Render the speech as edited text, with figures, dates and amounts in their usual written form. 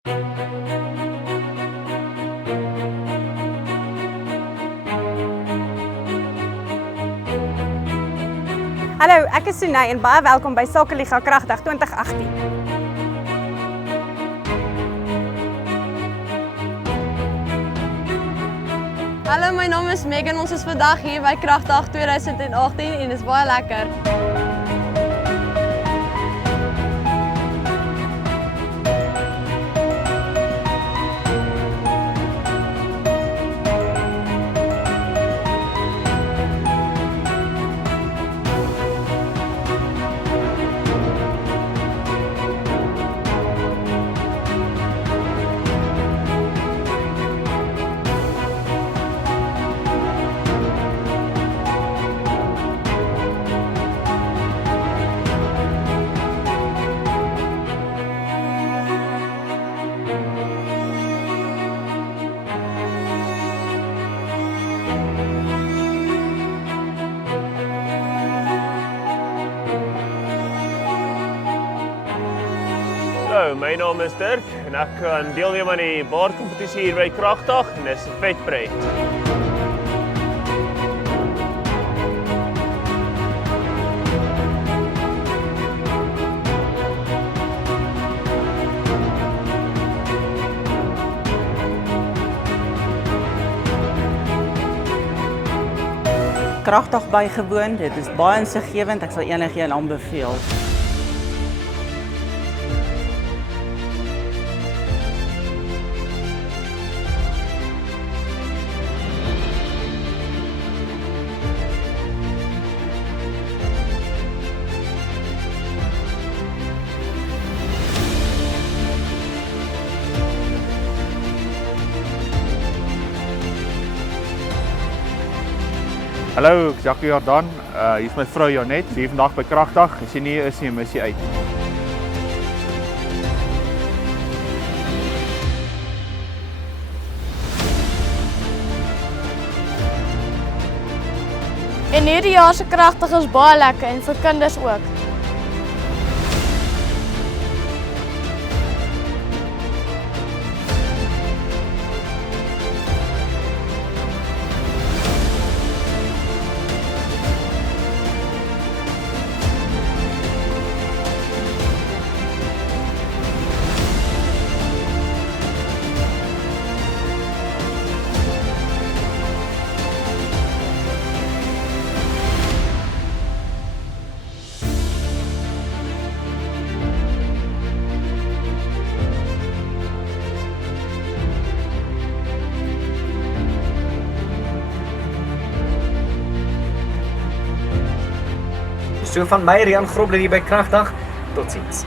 Hallo, ek is Sunay en baie welkom by Sakeliga Kragdag 2018. Hallo, my naam is Megan. Ons is vandag hier by Kragdag 2018 en dit is baie lekker. Hallo, my naam is Dirk en ek kan deelneem aan die baardkompetisie hier by Kragdag en dit is 'n vet pret. Kragdag bygewoon, dit is baie insiggewend, ek sal enigiemand aanbeveel. Hallo, ek is Jacques Jordan. Hier is my vrou Janet. Hier vandag by Kragdag. As jy nie is nie, mis jy uit. En hierdie jaar se Kragdag is baie lekker en vir kinders ook. So van my Rian Grobler hier by Kragdag. Totsiens.